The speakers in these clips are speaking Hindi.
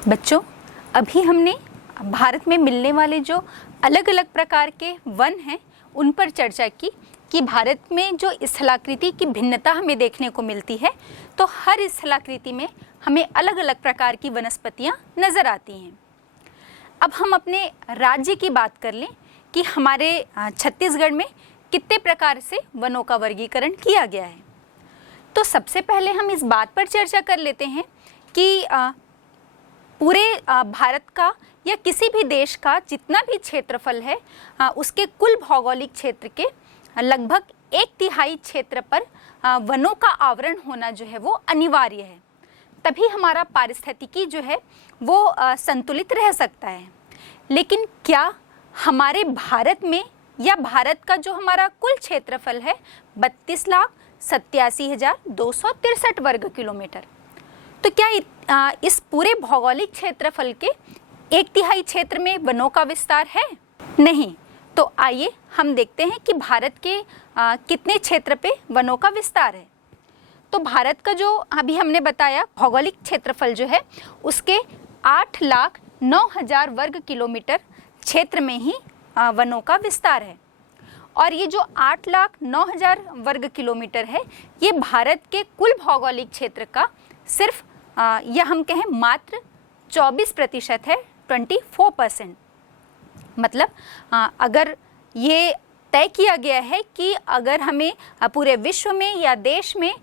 बच्चों, अभी हमने भारत में मिलने वाले जो अलग अलग प्रकार के वन हैं उन पर चर्चा की कि भारत में जो स्थलाकृति की भिन्नता हमें देखने को मिलती है, तो हर स्थलाकृति में हमें अलग अलग प्रकार की वनस्पतियां नज़र आती हैं। अब हम अपने राज्य की बात कर लें कि हमारे छत्तीसगढ़ में कितने प्रकार से वनों का वर्गीकरण किया गया है। तो सबसे पहले हम इस बात पर चर्चा कर लेते हैं कि पूरे भारत का या किसी भी देश का जितना भी क्षेत्रफल है, उसके कुल भौगोलिक क्षेत्र के लगभग 1/3 क्षेत्र पर वनों का आवरण होना जो है वो अनिवार्य है। तभी हमारा पारिस्थितिकी जो है वो संतुलित रह सकता है। लेकिन क्या हमारे भारत में या भारत का जो हमारा कुल क्षेत्रफल है 32,87,263 वर्ग किलोमीटर, तो क्या इस पूरे भौगोलिक क्षेत्रफल के 1/3 क्षेत्र में वनों का विस्तार है? नहीं। तो आइए हम देखते हैं कि भारत के कितने क्षेत्र पे वनों का विस्तार है। तो भारत का जो अभी हमने बताया भौगोलिक क्षेत्रफल जो है उसके 8,09,000 वर्ग किलोमीटर क्षेत्र में ही वनों का विस्तार है। और ये जो 8,09,000 वर्ग किलोमीटर है, ये भारत के कुल भौगोलिक क्षेत्र का सिर्फ या हम कहें मात्र 24% है, 24%। मतलब अगर ये तय किया गया है कि अगर हमें पूरे विश्व में या देश में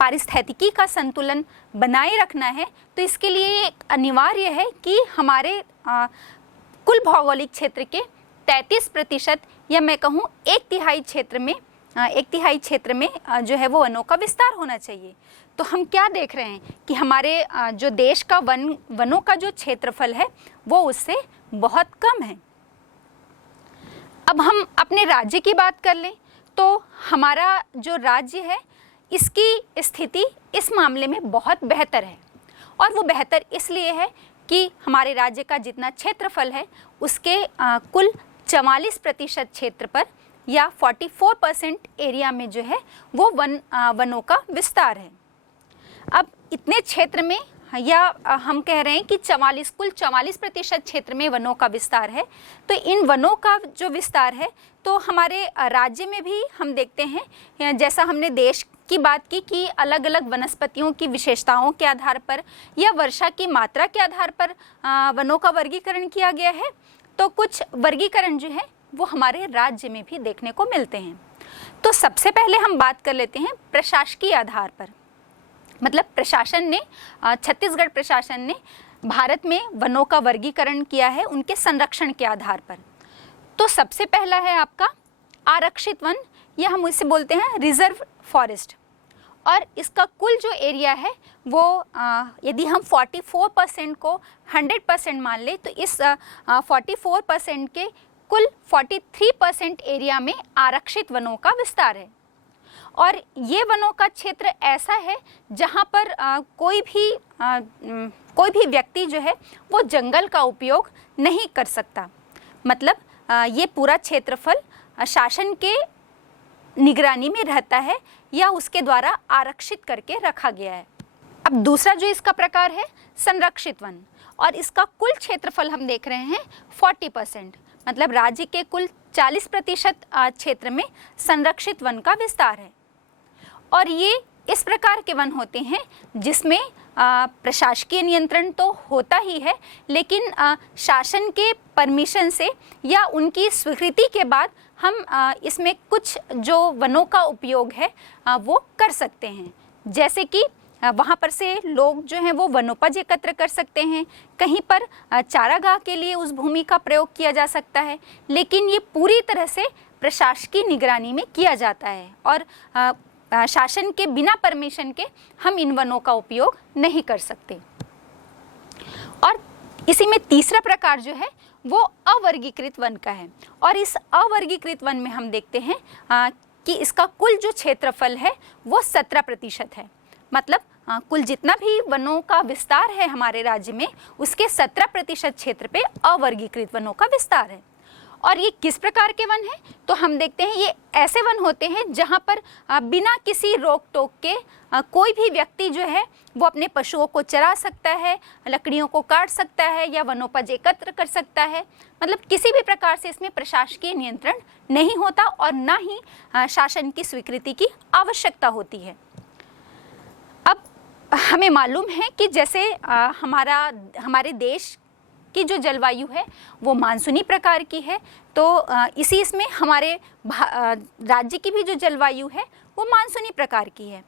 पारिस्थितिकी का संतुलन बनाए रखना है, तो इसके लिए अनिवार्य है कि हमारे कुल भौगोलिक क्षेत्र के 33% या मैं कहूँ 1/3 क्षेत्र में जो है वो वनों का विस्तार होना चाहिए। तो हम क्या देख रहे हैं कि हमारे जो देश का वनों का जो क्षेत्रफल है वो उससे बहुत कम है। अब हम अपने राज्य की बात कर लें तो हमारा जो राज्य है इसकी स्थिति इस मामले में बहुत बेहतर है। और वो बेहतर इसलिए है कि हमारे राज्य का जितना क्षेत्रफल है उसके कुल 44% क्षेत्र पर या 44% एरिया में जो है वो वनों का विस्तार है। अब इतने क्षेत्र में या हम कह रहे हैं कि कुल 44% क्षेत्र में वनों का विस्तार है। तो इन वनों का जो विस्तार है तो हमारे राज्य में भी हम देखते हैं, जैसा हमने देश की बात की कि अलग अलग वनस्पतियों की विशेषताओं के आधार पर या वर्षा की मात्रा के आधार पर वनों का वर्गीकरण किया गया है। तो कुछ वर्गीकरण जो है वो हमारे राज्य में भी देखने को मिलते हैं। तो सबसे पहले हम बात कर लेते हैं प्रशासकीय आधार पर। मतलब छत्तीसगढ़ प्रशासन ने भारत में वनों का वर्गीकरण किया है उनके संरक्षण के आधार पर। तो सबसे पहला है आपका आरक्षित वन या हम इसे बोलते हैं रिजर्व फॉरेस्ट। और इसका कुल जो एरिया है वो यदि हम 44% को 100% मान ले तो इस 44% के कुल 43% एरिया में आरक्षित वनों का विस्तार है। और ये वनों का क्षेत्र ऐसा है जहाँ पर कोई भी व्यक्ति जो है वो जंगल का उपयोग नहीं कर सकता। मतलब ये पूरा क्षेत्रफल शासन के निगरानी में रहता है या उसके द्वारा आरक्षित करके रखा गया है। अब दूसरा जो इसका प्रकार है संरक्षित वन, और इसका कुल क्षेत्रफल हम देख रहे हैं 40%। मतलब राज्य के कुल 40% क्षेत्र में संरक्षित वन का विस्तार है। और ये इस प्रकार के वन होते हैं जिसमें प्रशासकीय नियंत्रण तो होता ही है, लेकिन शासन के परमिशन से या उनकी स्वीकृति के बाद हम इसमें कुछ जो वनों का उपयोग है वो कर सकते हैं। जैसे कि वहाँ पर से लोग जो हैं वो वनोपज एकत्र कर सकते हैं, कहीं पर चारागाह के लिए उस भूमि का प्रयोग किया जा सकता है, लेकिन ये पूरी तरह से प्रशासकीय निगरानी में किया जाता है और शासन के बिना परमिशन के हम इन वनों का उपयोग नहीं कर सकते। और इसी में तीसरा प्रकार जो है वो अवर्गीकृत वन का है। और इस अवर्गीकृत वन में हम देखते हैं कि इसका कुल जो क्षेत्रफल है वो 17% है। मतलब कुल जितना भी वनों का विस्तार है हमारे राज्य में उसके 17% क्षेत्र पे अवर्गीकृत वनों का विस्तार है। और ये किस प्रकार के वन हैं? तो हम देखते हैं ये ऐसे वन होते हैं जहाँ पर बिना किसी रोक टोक के कोई भी व्यक्ति जो है वो अपने पशुओं को चरा सकता है, लकड़ियों को काट सकता है या वनोपज एकत्र कर सकता है। मतलब किसी भी प्रकार से इसमें प्रशासकीय नियंत्रण नहीं होता और ना ही शासन की स्वीकृति की आवश्यकता होती है। अब हमें मालूम है कि जैसे हमारे देश की जो जलवायु है वो मानसूनी प्रकार की है, तो इसी इसमें हमारे राज्य की भी जो जलवायु है वो मानसूनी प्रकार की है।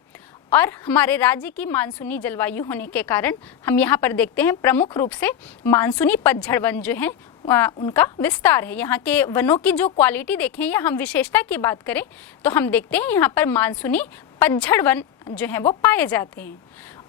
और हमारे राज्य की मानसूनी जलवायु होने के कारण हम यहाँ पर देखते हैं प्रमुख रूप से मानसूनी पतझड़ वन जो हैं उनका विस्तार है। यहाँ के वनों की जो क्वालिटी देखें या हम विशेषता की बात करें तो हम देखते हैं यहाँ पर मानसूनी पतझड़ वन जो हैं वो पाए जाते हैं।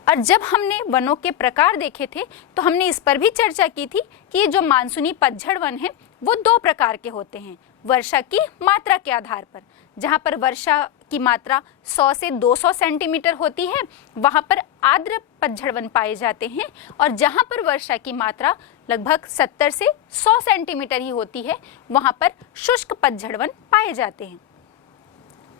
और जब हमने वनों के प्रकार देखे थे तो हमने इस पर भी चर्चा की थी कि ये जो मानसूनी पतझड़ वन हैं वो 2 प्रकार के होते हैं। वर्षा की मात्रा के आधार पर, जहाँ पर वर्षा की मात्रा 100 से 200 सेंटीमीटर होती है वहाँ पर आर्द्र पतझड़ वन पाए जाते हैं, और जहाँ पर वर्षा की मात्रा लगभग 70 से 100 सेंटीमीटर ही होती है वहाँ पर शुष्क पतझड़ वन पाए जाते हैं।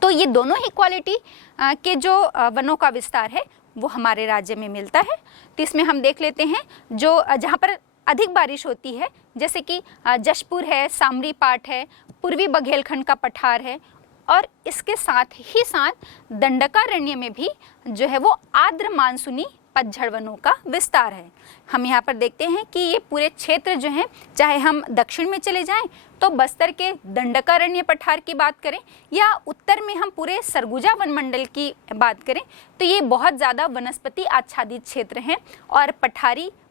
तो ये दोनों ही क्वालिटी के जो वनों का विस्तार है वो हमारे राज्य में मिलता है। तो इसमें हम देख लेते हैं जो जहाँ पर अधिक बारिश होती है, जैसे कि जशपुर है, सामरी पाट है, पूर्वी बघेलखंड का पठार है, और इसके साथ ही साथ दंडकारण्य में भी जो है वो आर्द्र मानसूनी पतझड़ वनों का विस्तार है। हम यहाँ पर देखते हैं कि ये पूरे क्षेत्र जो हैं, चाहे हम दक्षिण में चले जाएं तो बस्तर के दंडकारण्य पठार की बात करें या उत्तर में हम पूरे सरगुजा वन मंडल की बात करें, तो ये बहुत ज़्यादा वनस्पति आच्छादित क्षेत्र हैं और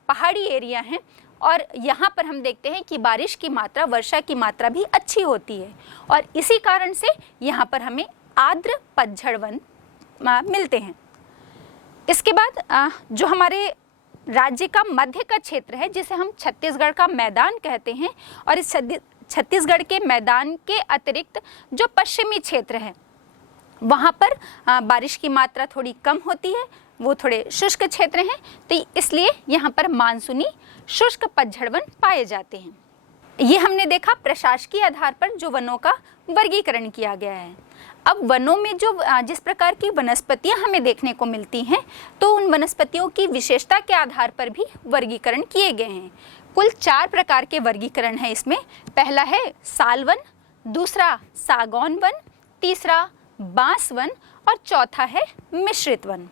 पहाड़ी एरिया हैं। और यहाँ पर हम देखते हैं कि बारिश की मात्रा, वर्षा की मात्रा भी अच्छी होती है, और इसी कारण से यहाँ पर हमें आर्द्र पतझड़ वन मिलते हैं। इसके बाद जो हमारे राज्य का मध्य का क्षेत्र है, जिसे हम छत्तीसगढ़ का मैदान कहते हैं, और इस छत्तीसगढ़ के मैदान के अतिरिक्त जो पश्चिमी क्षेत्र है वहाँ पर बारिश की मात्रा थोड़ी कम होती है, वो थोड़े शुष्क क्षेत्र हैं, तो इसलिए यहाँ पर मानसूनी शुष्क पतझड़ वन पाए जाते हैं। ये हमने देखा प्रशासकीय आधार पर जो वनों का वर्गीकरण किया गया है। अब वनों में जो जिस प्रकार की वनस्पतियां हमें देखने को मिलती हैं, तो उन वनस्पतियों की विशेषता के आधार पर भी वर्गीकरण किए गए हैं। कुल 4 प्रकार के वर्गीकरण है इसमें। पहला है साल वन, दूसरा सागौन वन, तीसरा बांस वन और चौथा है मिश्रित वन।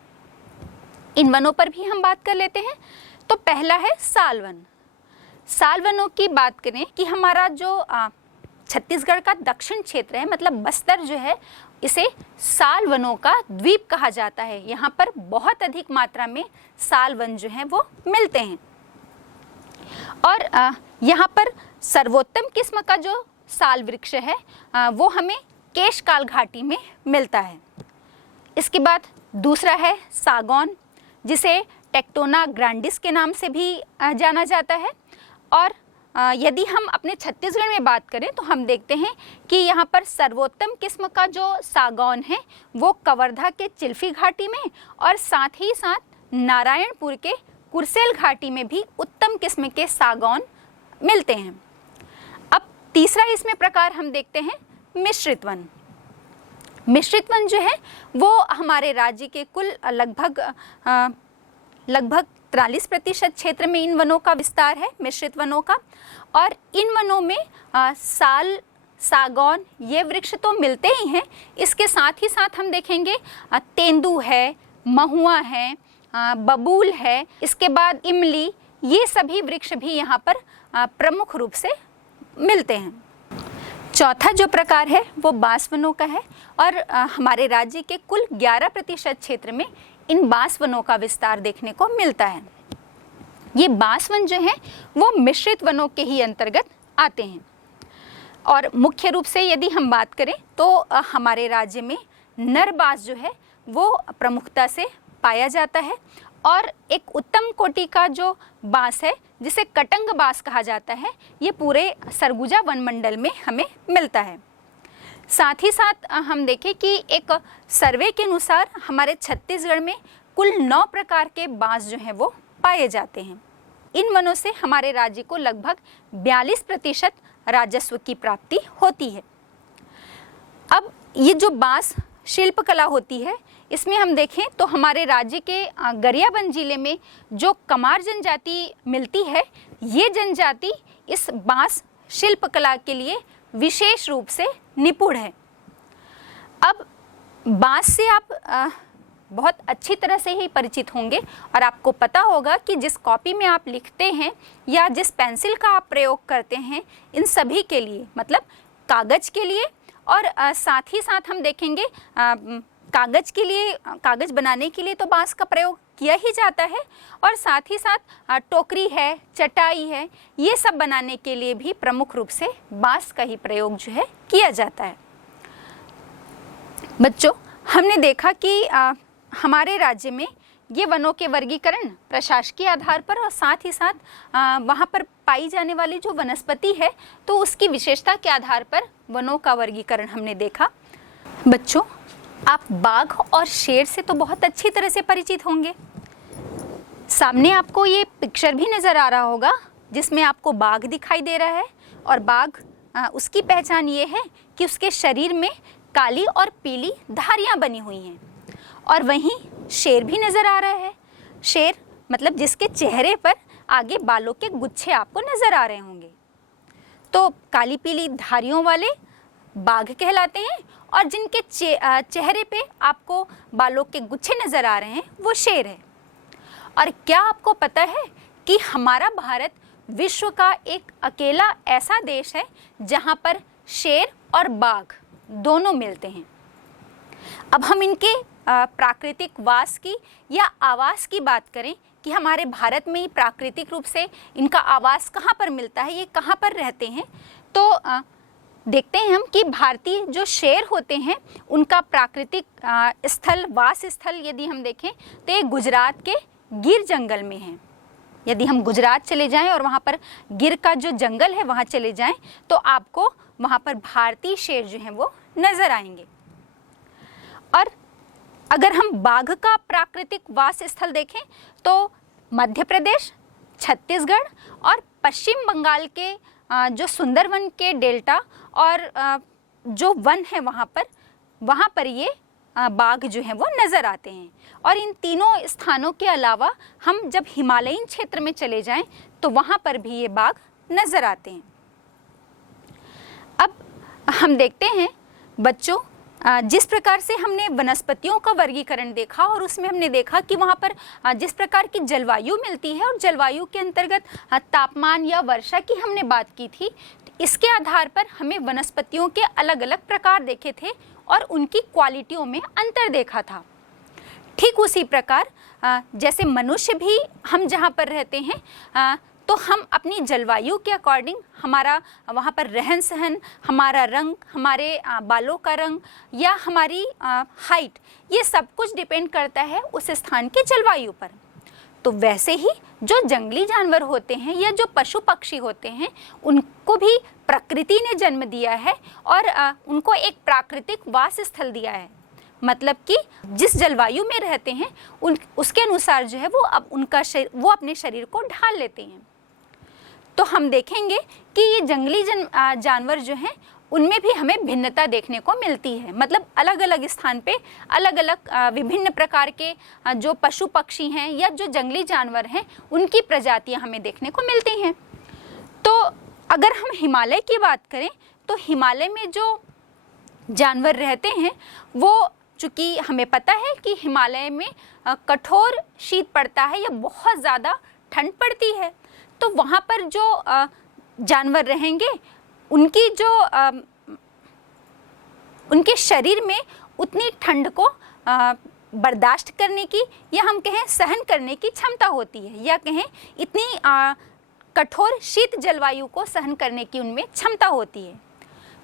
इन वनों पर भी हम बात कर लेते हैं। तो पहला है साल वन। साल वनों की बात करें कि हमारा जो छत्तीसगढ़ का दक्षिण क्षेत्र है, मतलब बस्तर जो है, इसे साल वनों का द्वीप कहा जाता है। यहाँ पर बहुत अधिक मात्रा में साल वन जो हैं वो मिलते हैं, और यहाँ पर सर्वोत्तम किस्म का जो साल वृक्ष है वो हमें केशकाल घाटी में मिलता है। इसके बाद दूसरा है सागौन, जिसे टेक्टोना ग्रांडिस के नाम से भी जाना जाता है। और यदि हम अपने छत्तीसगढ़ में बात करें तो हम देखते हैं कि यहाँ पर सर्वोत्तम किस्म का जो सागौन है वो कवर्धा के चिल्फी घाटी में और साथ ही साथ नारायणपुर के कुरसेल घाटी में भी उत्तम किस्म के सागौन मिलते हैं। अब तीसरा इसमें प्रकार हम देखते हैं मिश्रित वन। मिश्रित वन जो है वो हमारे राज्य के कुल लगभग 43% क्षेत्र में इन वनों का विस्तार है, मिश्रित वनों का। और इन वनों में साल, सागौन ये वृक्ष तो मिलते ही हैं, इसके साथ ही साथ हम देखेंगे तेंदू है, महुआ है, बबूल है, इसके बाद इमली, ये सभी वृक्ष भी यहाँ पर प्रमुख रूप से मिलते हैं। चौथा जो प्रकार है वो बांस वनों का है, और हमारे राज्य के कुल 11% क्षेत्र में इन बांस वनों का विस्तार देखने को मिलता है। ये बांस वन जो हैं वो मिश्रित वनों के ही अंतर्गत आते हैं। और मुख्य रूप से यदि हम बात करें तो हमारे राज्य में नर बांस जो है वो प्रमुखता से पाया जाता है, और एक उत्तम कोटि का जो बांस है जिसे कटंग बांस कहा जाता है, ये पूरे सरगुजा वन मंडल में हमें मिलता है। साथ ही साथ हम देखें कि एक सर्वे के अनुसार हमारे छत्तीसगढ़ में कुल 9 प्रकार के बांस जो हैं वो पाए जाते हैं। इन वनों से हमारे राज्य को लगभग 42% राजस्व की प्राप्ति होती है। अब ये जो बांस शिल्पकला होती है, इसमें हम देखें तो हमारे राज्य के गरियाबंद जिले में जो कमार जनजाति मिलती है, ये जनजाति इस बांस शिल्पकला के लिए विशेष रूप से निपुण है। अब बांस से आप बहुत अच्छी तरह से ही परिचित होंगे और आपको पता होगा कि जिस कॉपी में आप लिखते हैं या जिस पेंसिल का आप प्रयोग करते हैं, इन सभी के लिए मतलब कागज के लिए और साथ ही साथ हम देखेंगे कागज के लिए, कागज बनाने के लिए तो बांस का प्रयोग किया ही जाता है और साथ ही साथ टोकरी है, चटाई है, ये सब बनाने के लिए भी प्रमुख रूप से बांस का ही प्रयोग जो है किया जाता है। बच्चों, हमने देखा कि हमारे राज्य में ये वनों के वर्गीकरण प्रशासकीय आधार पर और साथ ही साथ वहाँ पर पाई जाने वाली जो वनस्पति है तो उसकी विशेषता के आधार पर वनों का वर्गीकरण हमने देखा। बच्चों, आप बाघ और शेर से तो बहुत अच्छी तरह से परिचित होंगे। सामने आपको ये पिक्चर भी नज़र आ रहा होगा जिसमें आपको बाघ दिखाई दे रहा है और बाघ उसकी पहचान ये है कि उसके शरीर में काली और पीली धारियाँ बनी हुई हैं और वहीं शेर भी नज़र आ रहा है। शेर मतलब जिसके चेहरे पर आगे बालों के गुच्छे आपको नज़र आ रहे होंगे, तो काली पीली धारियों वाले बाघ कहलाते हैं और जिनके चेहरे पे आपको बालों के गुच्छे नज़र आ रहे हैं वो शेर है। और क्या आपको पता है कि हमारा भारत विश्व का एक अकेला ऐसा देश है जहाँ पर शेर और बाघ दोनों मिलते हैं। अब हम इनके प्राकृतिक वास की या आवास की बात करें कि हमारे भारत में ही प्राकृतिक रूप से इनका आवास कहाँ पर मिलता है, ये कहाँ पर रहते हैं, तो देखते हैं हम कि भारतीय जो शेर होते हैं उनका प्राकृतिक स्थल, वास स्थल यदि हम देखें तो ये गुजरात के गिर जंगल में है। यदि हम गुजरात चले जाएं और वहाँ पर गिर का जो जंगल है वहाँ चले जाएं तो आपको वहाँ पर भारतीय शेर जो हैं वो नज़र आएंगे। और अगर हम बाघ का प्राकृतिक वास स्थल देखें तो मध्य प्रदेश, छत्तीसगढ़ और पश्चिम बंगाल के जो सुंदरवन के डेल्टा और जो वन है वहाँ पर ये बाघ जो हैं वो नज़र आते हैं। और इन तीनों स्थानों के अलावा हम जब हिमालयन क्षेत्र में चले जाएं तो वहाँ पर भी ये बाघ नज़र आते हैं। अब हम देखते हैं बच्चों, जिस प्रकार से हमने वनस्पतियों का वर्गीकरण देखा और उसमें हमने देखा कि वहाँ पर जिस प्रकार की जलवायु मिलती है और जलवायु के अंतर्गत तापमान या वर्षा की हमने बात की थी, तो इसके आधार पर हमें वनस्पतियों के अलग अलग प्रकार देखे थे और उनकी क्वालिटियों में अंतर देखा था। ठीक उसी प्रकार जैसे मनुष्य भी हम जहाँ पर रहते हैं तो हम अपनी जलवायु के अकॉर्डिंग हमारा वहाँ पर रहन सहन, हमारा रंग, हमारे बालों का रंग या हमारी हाइट, ये सब कुछ डिपेंड करता है उस स्थान के जलवायु पर। तो वैसे ही जो जंगली जानवर होते हैं या जो पशु पक्षी होते हैं उनको भी प्रकृति ने जन्म दिया है और उनको एक प्राकृतिक वास स्थल दिया है। मतलब कि जिस जलवायु में रहते हैं उसके अनुसार जो है वो वो अपने शरीर को ढाल लेते हैं। तो हम देखेंगे कि ये जंगली जानवर जो हैं उनमें भी हमें भिन्नता देखने को मिलती है। मतलब अलग अलग स्थान पे अलग अलग विभिन्न प्रकार के जो पशु पक्षी हैं या जो जंगली जानवर हैं उनकी प्रजातियां हमें देखने को मिलती हैं। तो अगर हम हिमालय की बात करें तो हिमालय में जो जानवर रहते हैं वो, चूँकि हमें पता है कि हिमालय में कठोर शीत पड़ता है या बहुत ज़्यादा ठंड पड़ती है, तो वहाँ पर जो जानवर रहेंगे उनकी जो उनके शरीर में उतनी ठंड को बर्दाश्त करने की या हम कहें सहन करने की क्षमता होती है, या कहें इतनी कठोर शीत जलवायु को सहन करने की उनमें क्षमता होती है।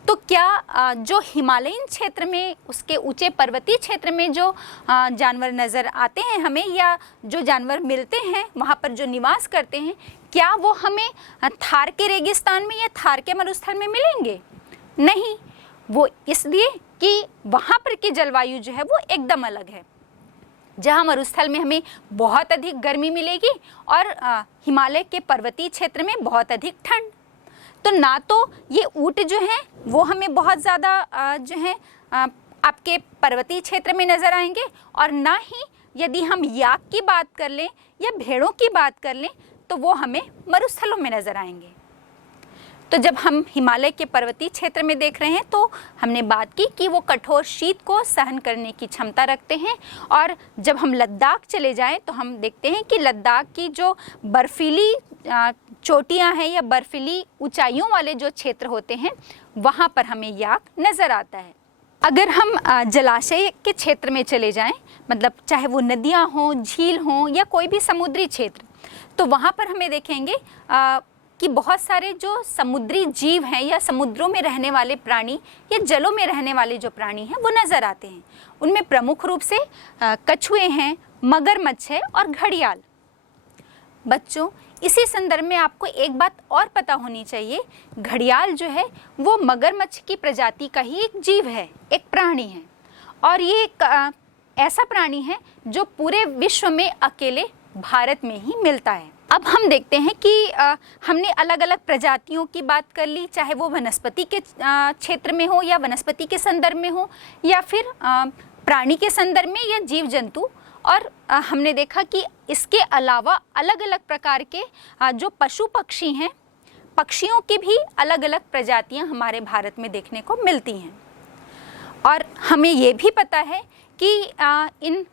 तो क्या जो हिमालयन क्षेत्र में, उसके ऊंचे पर्वतीय क्षेत्र में जो जानवर नज़र आते हैं हमें या जो जानवर मिलते हैं वहाँ पर जो निवास करते हैं, क्या वो हमें थार के रेगिस्तान में या थार के मरुस्थल में मिलेंगे? नहीं, वो इसलिए कि वहाँ पर की जलवायु जो है वो एकदम अलग है। जहाँ मरुस्थल में हमें बहुत अधिक गर्मी मिलेगी और हिमालय के पर्वतीय क्षेत्र में बहुत अधिक ठंड। तो ना तो ये ऊँट जो हैं वो हमें बहुत ज़्यादा जो है आपके पर्वतीय क्षेत्र में नज़र आएंगे, और ना ही यदि हम याक की बात कर लें या भेड़ों की बात कर लें तो वो हमें मरुस्थलों में नज़र आएंगे। तो जब हम हिमालय के पर्वतीय क्षेत्र में देख रहे हैं तो हमने बात की कि वो कठोर शीत को सहन करने की क्षमता रखते हैं, और जब हम लद्दाख चले जाएं तो हम देखते हैं कि लद्दाख की जो बर्फीली चोटियां हैं या बर्फीली ऊंचाइयों वाले जो क्षेत्र होते हैं वहाँ पर हमें याक नज़र आता है। अगर हम जलाशय के क्षेत्र में चले जाएं, मतलब चाहे वो नदियाँ हों, झील हों या कोई भी समुद्री क्षेत्र, तो वहाँ पर हमें देखेंगे कि बहुत सारे जो समुद्री जीव हैं या समुद्रों में रहने वाले प्राणी या जलों में रहने वाले जो प्राणी हैं वो नज़र आते हैं। उनमें प्रमुख रूप से कछुए हैं, मगरमच्छ है और घड़ियाल। बच्चों, इसी संदर्भ में आपको एक बात और पता होनी चाहिए, घड़ियाल जो है वो मगरमच्छ की प्रजाति का ही एक जीव है, एक प्राणी है, और ये एक ऐसा प्राणी है जो पूरे विश्व में अकेले भारत में ही मिलता है। अब हम देखते हैं कि हमने अलग अलग प्रजातियों की बात कर ली, चाहे वो वनस्पति के क्षेत्र में हो या वनस्पति के संदर्भ में हो या फिर प्राणी के संदर्भ में या जीव जंतु, और हमने देखा कि इसके अलावा अलग अलग प्रकार के जो पशु पक्षी हैं, पक्षियों की भी अलग अलग प्रजातियां हमारे भारत में देखने को मिलती हैं। और हमें ये भी पता है कि इन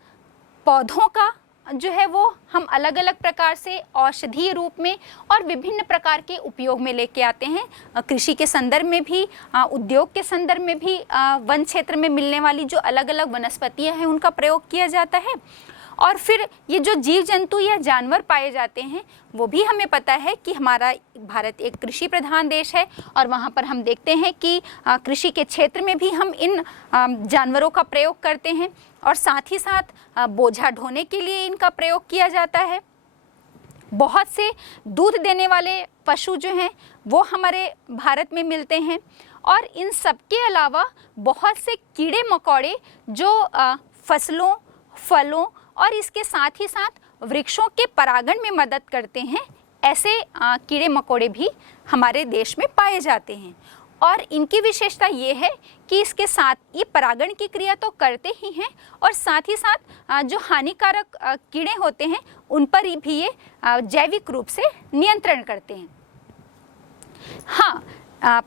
पौधों का जो है वो हम अलग अलग प्रकार से औषधीय रूप में और विभिन्न प्रकार के उपयोग में लेके आते हैं। कृषि के संदर्भ में भी, उद्योग के संदर्भ में भी, वन क्षेत्र में मिलने वाली जो अलग अलग वनस्पतियां हैं उनका प्रयोग किया जाता है। और फिर ये जो जीव जंतु या जानवर पाए जाते हैं वो भी हमें पता है कि हमारा भारत एक कृषि प्रधान देश है, और वहाँ पर हम देखते हैं कि कृषि के क्षेत्र में भी हम इन जानवरों का प्रयोग करते हैं, और साथ ही साथ बोझा ढोने के लिए इनका प्रयोग किया जाता है। बहुत से दूध देने वाले पशु जो हैं वो हमारे भारत में मिलते हैं, और इन सब के अलावा बहुत से कीड़े मकोड़े जो फसलों, फलों और इसके साथ ही साथ वृक्षों के परागण में मदद करते हैं, ऐसे कीड़े मकोड़े भी हमारे देश में पाए जाते हैं। और इनकी विशेषता ये है कि इसके साथ ये परागण की क्रिया तो करते ही हैं, और साथ ही साथ जो हानिकारक कीड़े होते हैं उन पर भी ये जैविक रूप से नियंत्रण करते हैं। हाँ,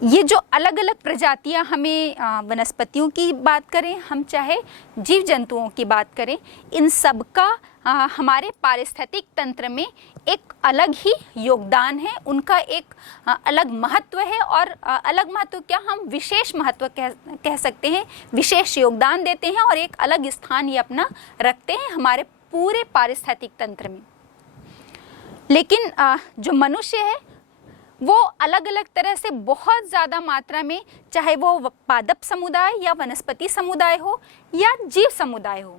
ये जो अलग अलग प्रजातियां हमें वनस्पतियों की बात करें, हम चाहे जीव जंतुओं की बात करें, इन सब का हमारे पारिस्थितिक तंत्र में एक अलग ही योगदान है, उनका एक अलग महत्व है, और अलग महत्व क्या, हम विशेष महत्व कह सकते हैं, विशेष योगदान देते हैं और एक अलग स्थान ये अपना रखते हैं हमारे पूरे पारिस्थितिक तंत्र में। लेकिन जो मनुष्य है वो अलग अलग तरह से बहुत ज़्यादा मात्रा में, चाहे वो पादप समुदाय या वनस्पति समुदाय हो या जीव समुदाय हो,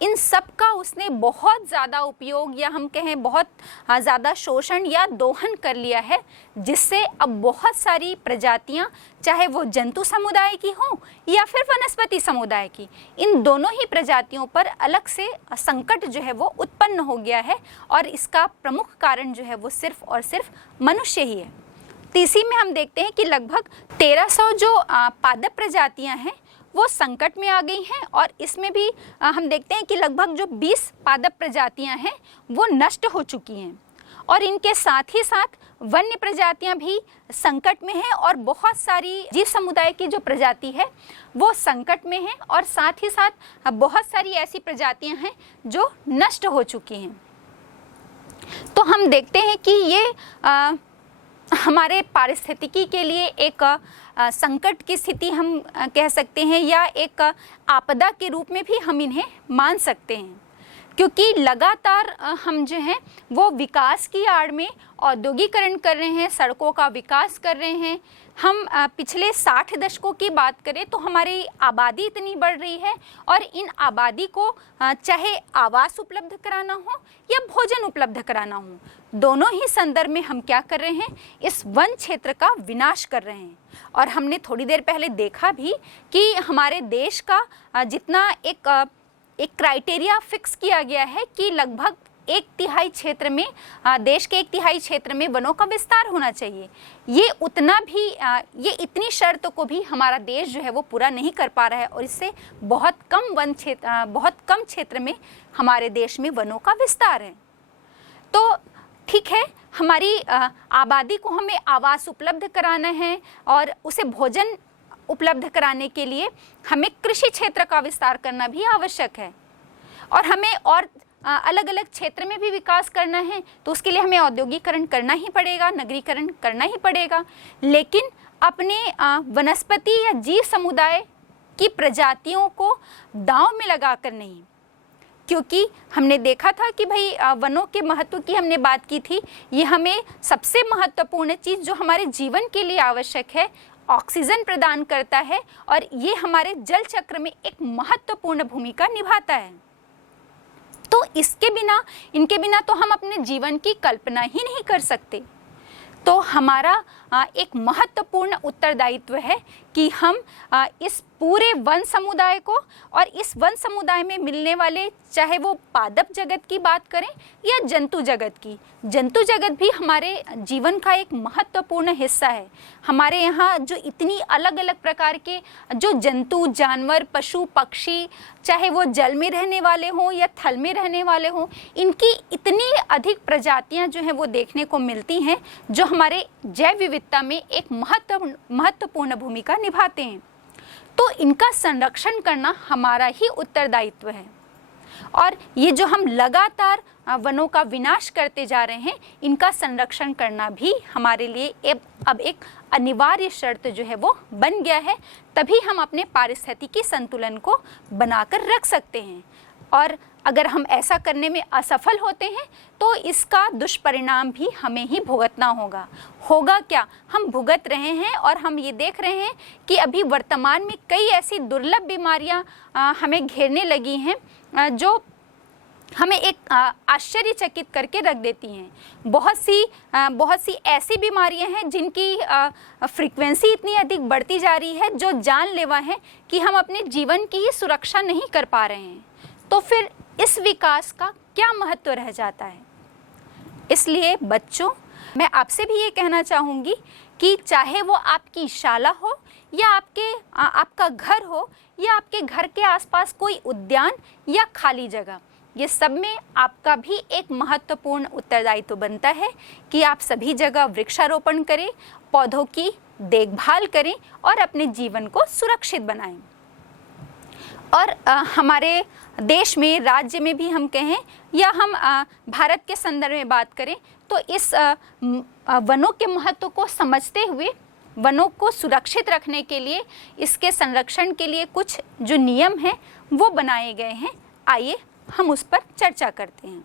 इन सब का उसने बहुत ज़्यादा उपयोग या हम कहें बहुत ज़्यादा शोषण या दोहन कर लिया है, जिससे अब बहुत सारी प्रजातियां, चाहे वो जंतु समुदाय की हों या फिर वनस्पति समुदाय की, इन दोनों ही प्रजातियों पर अलग से संकट जो है वो उत्पन्न हो गया है, और इसका प्रमुख कारण जो है वो सिर्फ और सिर्फ मनुष्य ही है। तो इसी में हम देखते हैं कि लगभग 1300 जो पादप प्रजातियां हैं वो संकट में आ गई हैं, और इसमें भी हम देखते हैं कि लगभग जो 20 पादप प्रजातियां हैं वो नष्ट हो चुकी हैं, और इनके साथ ही साथ वन्य प्रजातियां भी संकट में हैं, और बहुत सारी जीव समुदाय की जो प्रजाति है वो संकट में है, और साथ ही साथ बहुत सारी ऐसी प्रजातियां हैं जो नष्ट हो चुकी हैं। तो हम देखते हैं कि ये हमारे पारिस्थितिकी के लिए एक संकट की स्थिति हम कह सकते हैं, या एक आपदा के रूप में भी हम इन्हें मान सकते हैं, क्योंकि लगातार हम जो हैं वो विकास की आड़ में औद्योगिकरण कर रहे हैं, सड़कों का विकास कर रहे हैं। हम पिछले 60 दशकों की बात करें तो हमारी आबादी इतनी बढ़ रही है, और इन आबादी को चाहे आवास उपलब्ध कराना हो या भोजन उपलब्ध कराना हो, दोनों ही संदर्भ में हम क्या कर रहे हैं, इस वन क्षेत्र का विनाश कर रहे हैं। और हमने थोड़ी देर पहले देखा भी कि हमारे देश का जितना एक क्राइटेरिया फिक्स किया गया है कि लगभग एक तिहाई क्षेत्र में देश के एक तिहाई क्षेत्र में वनों का विस्तार होना चाहिए। ये उतना भी ये इतनी शर्तों को भी हमारा देश जो है वो पूरा नहीं कर पा रहा है और इससे बहुत कम क्षेत्र में हमारे देश में वनों का विस्तार है। तो ठीक है, हमारी आबादी को हमें आवास उपलब्ध कराना है और उसे भोजन उपलब्ध कराने के लिए हमें कृषि क्षेत्र का विस्तार करना भी आवश्यक है और हमें और अलग अलग क्षेत्र में भी विकास करना है, तो उसके लिए हमें औद्योगिकरण करना ही पड़ेगा, नगरीकरण करना ही पड़ेगा। लेकिन अपने वनस्पति या जीव समुदाय की प्रजातियों को दांव में लगाकर नहीं, क्योंकि हमने देखा था कि भाई वनों के महत्व की हमने बात की थी। ये हमें सबसे महत्वपूर्ण चीज़ जो हमारे जीवन के लिए आवश्यक है, ऑक्सीजन प्रदान करता है और ये हमारे जल चक्र में एक महत्वपूर्ण भूमिका निभाता है। तो इनके बिना तो हम अपने जीवन की कल्पना ही नहीं कर सकते। तो हमारा एक महत्वपूर्ण उत्तरदायित्व है कि हम इस पूरे वन समुदाय को और इस वन समुदाय में मिलने वाले, चाहे वो पादप जगत की बात करें या जंतु जगत भी हमारे जीवन का एक महत्वपूर्ण हिस्सा है। हमारे यहाँ जो इतनी अलग अलग प्रकार के जो जंतु, जानवर, पशु, पक्षी, चाहे वो जल में रहने वाले हों या थल में रहने वाले हों, इनकी इतनी अधिक प्रजातियाँ जो हैं वो देखने को मिलती हैं, जो हमारे जैव विविधता में एक महत्वपूर्ण भूमिका निभाते हैं। तो इनका संरक्षण करना हमारा ही उत्तरदायित्व है और ये जो हम लगातार वनों का विनाश करते जा रहे हैं, इनका संरक्षण करना भी हमारे लिए अब एक अनिवार्य शर्त जो है वो बन गया है। तभी हम अपने पारिस्थितिकी संतुलन को बनाकर रख सकते हैं और अगर हम ऐसा करने में असफल होते हैं तो इसका दुष्परिणाम भी हमें ही भुगतना होगा क्या? हम भुगत रहे हैं और हम ये देख रहे हैं कि अभी वर्तमान में कई ऐसी दुर्लभ बीमारियां हमें घेरने लगी हैं जो हमें एक आश्चर्यचकित करके रख देती हैं। बहुत सी ऐसी बीमारियां हैं जिनकी फ्रीक्वेंसी इतनी अधिक बढ़ती जा रही है, जो जानलेवा है कि हम अपने जीवन की ही सुरक्षा नहीं कर पा रहे हैं। तो फिर इस विकास का क्या महत्व रह जाता है? इसलिए बच्चों, मैं आपसे भी ये कहना चाहूँगी कि चाहे वो आपकी शाला हो या आपका घर हो या आपके घर के आसपास कोई उद्यान या खाली जगह, ये सब में आपका भी एक महत्वपूर्ण उत्तरदायित्व बनता है कि आप सभी जगह वृक्षारोपण करें, पौधों की देखभाल करें और अपने जीवन को सुरक्षित बनाएं। और हमारे देश में, राज्य में भी हम कहें या हम भारत के संदर्भ में बात करें तो इस वनों के महत्व को समझते हुए वनों को सुरक्षित रखने के लिए, इसके संरक्षण के लिए कुछ जो नियम हैं वो बनाए गए हैं। आइए हम उस पर चर्चा करते हैं।